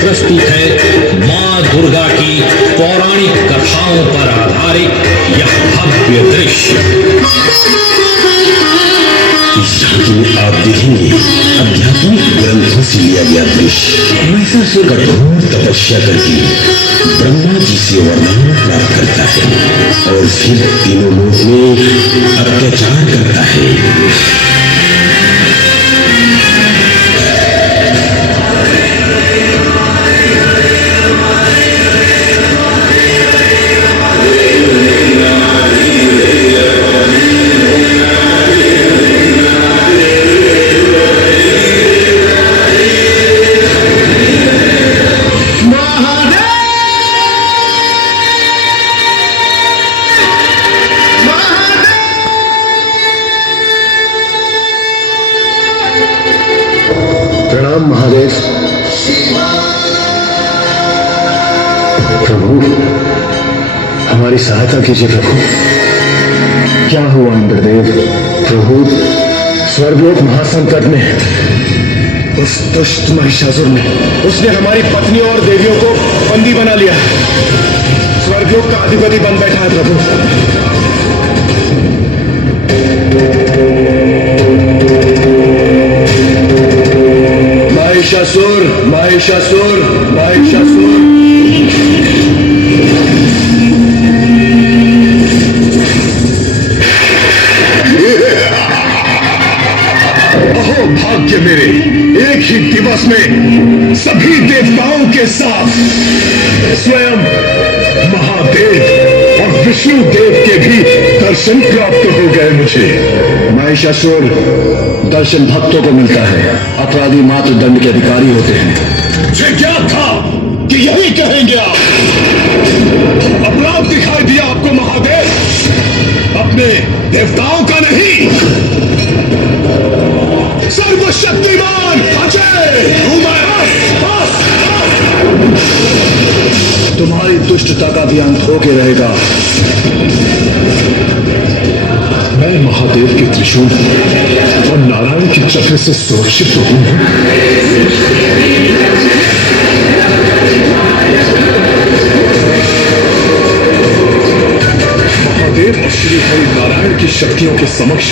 प्रस्तुत है मां दुर्गा की पौराणिक कथाओं पर आधारित यह भव्य दृश्य। शादी में आप देखेंगे आध्यात्मिक ग्रंथों से लिया गया दृश्य। महिषासुर कठोर तपस्या करके ब्रह्मा जी से वरदान प्राप्त करता है और फिर तीनों लोक में अत्याचार करता है। महादेव। प्रभु हमारी सहायता कीजिए प्रभु। क्या हुआ इंद्रदेव? प्रभु स्वर्गलोक महासंकट में है। उस दुष्ट महिषासुर ने उसने हमारी पत्नी और देवियों को बंदी बना लिया है। स्वर्गलोक का अधिपति बन बैठा है प्रभु। महिषासुर, महिषासुर, महिषासुर। अहो भाग्य मेरे, एक ही दिवस में सभी देवताओं के साथ स्वयं महादेव और विष्णु देव के भी दर्शन प्राप्त हो गए मुझे। महिषासुर दर्शन भक्तों को मिलता है, अपराधी मात्र दंड के अधिकारी होते हैं। मुझे क्या था कि यही कहेंगे आप? अपराध दिखाई दिया आपको महादेव? अपने देवताओं का नहीं, सर्वशक्तिमान अजय हूं मैं। तुम्हारी दुष्टता का भी अंत होके रहेगा। मैं महादेव के त्रिशूल और नारायण के चक्र से सुरक्षित तो हूं। महादेव और श्री हरि नारायण की शक्तियों के समक्ष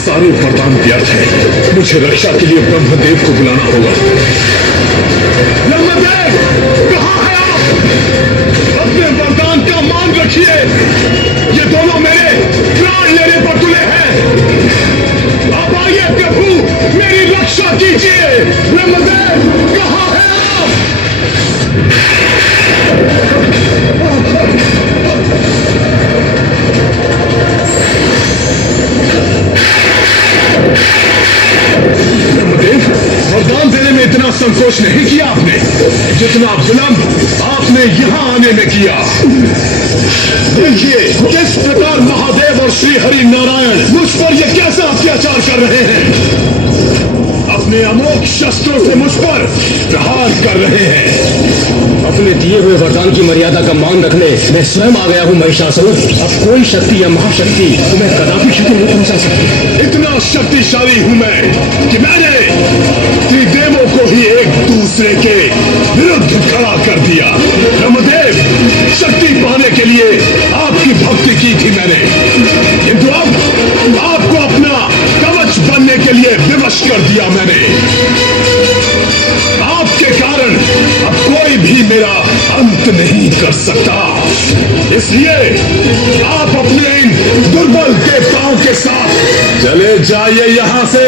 सारे वरदान व्यर्थ है। मुझे रक्षा के लिए ब्रह्मदेव को बुलाना होगा। ब्रह्मदेव, कहां है आप? अपने वरदान का मान रखिए। ये दोनों मेरे प्राण लेने पर तुले हैं। आप आइए प्रभु, मेरी रक्षा कीजिए। ब्रह्मदेव, कहां है आप? ब्रह्मदेव, वरदान देने में इतना संकोच नहीं किया आपने, जितना विलंब आपने यहां आने में किया। देखिए किस प्रकार महादेव और श्री हरि नारायण मुझ पर ये कैसा अत्याचार कर रहे हैं। अपने अमोघ शस्त्रों से मुझ पर प्रहार कर रहे हैं। अपने दिए हुए वरदान की मर्यादा का मान रखने मैं स्वयं आ गया हूँ महिषासुर। अब कोई शक्ति या महाशक्ति तुम्हें कदापि क्षति नहीं पहुंचा सकती। इतना शक्तिशाली हूं मैं कि मैंने त्रिदेवों को ही एक दूसरे के विरुद्ध खड़ा कर दिया। ब्रह्मदेव, शक्ति पाने के लिए आपकी भक्ति की थी मैंने, किंतु अब आपको अपना कवच बनने के लिए विवश कर दिया मैंने। आपके कारण अब कोई भी मेरा अंत नहीं कर सकता। इसलिए आप अपने इन दुर्बल देवताओं के साथ चले जाइए यहां से।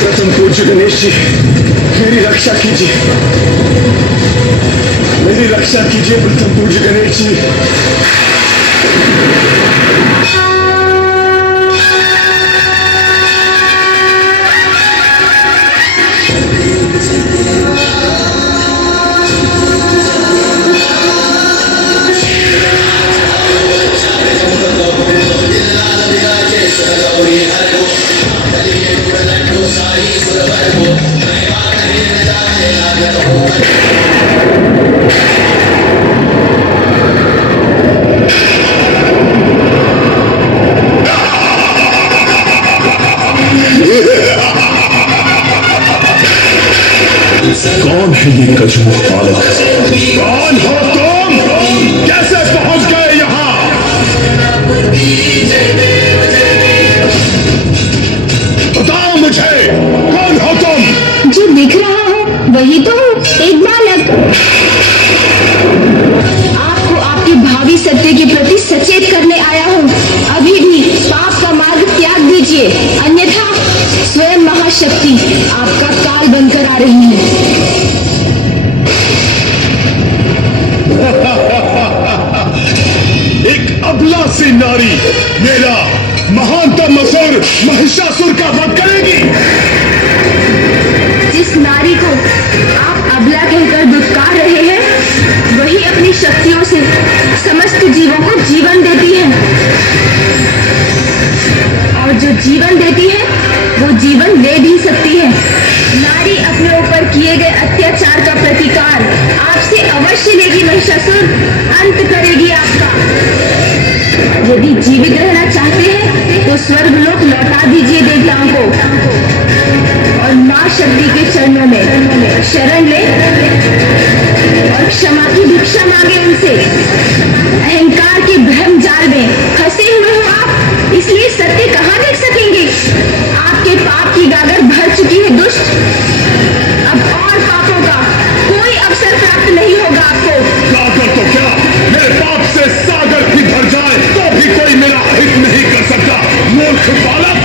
प्रथम पूज्य गणेश जी, मेरी रक्षा कीजिए। मेरी रक्षा कीजिए प्रथम पूज्य गणेश जी। नारी मेरा महानतम असुर महिषासुर का वध करेगी। जिस नारी को आप अबला कहकर दुत्कार रहे हैं, वही अपनी शक्तियों से समस्त जीवों को जीवन देती है, और जो जीवन देती है वो जीवन ले भी सकती है। नारी अपने ऊपर किए गए अत्याचार का प्रतिकार आपसे अवश्य लेगी महिषासुर, अंत करेगी आपका। यदि जीवित रहना चाहते हैं तो स्वर्गलोक लौटा दीजिए देवताओं को, और मां शक्ति के चरणों में शरण ले और क्षमा की भिक्षा मांगे उनसे। अहंकार के भ्रम जाल में फंसे हुए हो आप, इसलिए सत्य कहाँ देख सकेंगे। आपके पाप की गागर भर चुकी है दुष्ट, अब और पापों का कोई अवसर प्राप्त नहीं होगा आपको। गागर तो क्या, मेरे पाप से सागर भी भर जाए तो भी कोई मेरा हित नहीं कर सकता। मूर्ख बालक,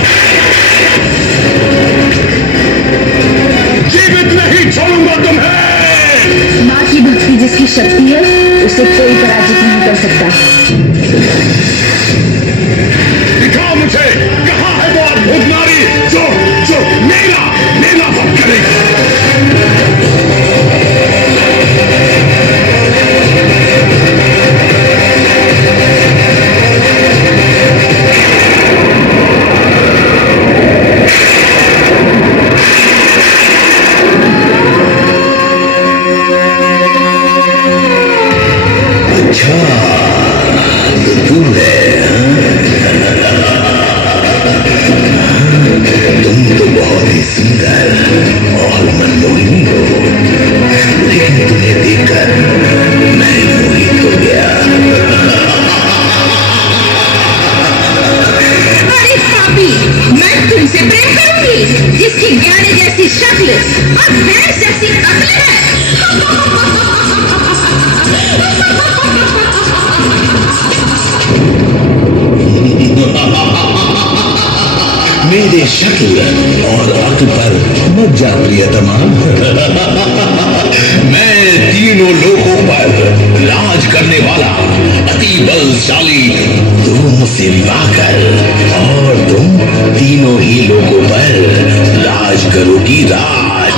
जीवित नहीं छोड़ूंगा तुम्हें। माँ की भक्ति जिसकी शक्ति है, उसे कोई पराजित नहीं कर सकता। दिखाओ मुझे, कहाँ है वो अद्भुत नारी जो जो मेरा मेरा वध करेगी। अच्छा, तो तू है, तुम तो बहुत ही सुंदर और मनमोहिनी हो, लेकिन तुम्हें देखकर मैं मोहित हो गया। अरे पापी, मैं तुमसे प्रेम करूंगी जिसकी ज्ञानी जैसी शक्ल और भैंस जैसी अक्ल है। मेरे शक्ल और अक्ल पर मत जा प्रियतमा। मैं तीनों लोकों पर राज करने वाला अति बलशाली तुम से लाकर, और तुम तीनों ही लोगों पर राज करोगी राज।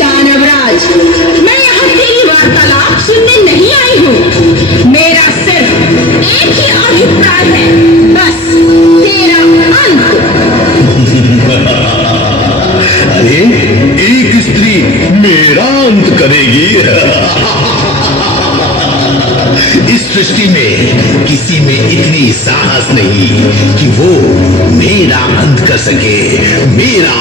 दानवराज, मैं यहाँ तेरी वार्तालाप सुनने नहीं आई हूँ। मेरा सिर्फ एक ही अभिप्राय है, बस तेरा अंत। अरे, एक स्त्री मेरा अंत करेगी? इस सृष्टि में किसी में इतनी साहस नहीं कि वो मेरा अंत कर सके। मेरा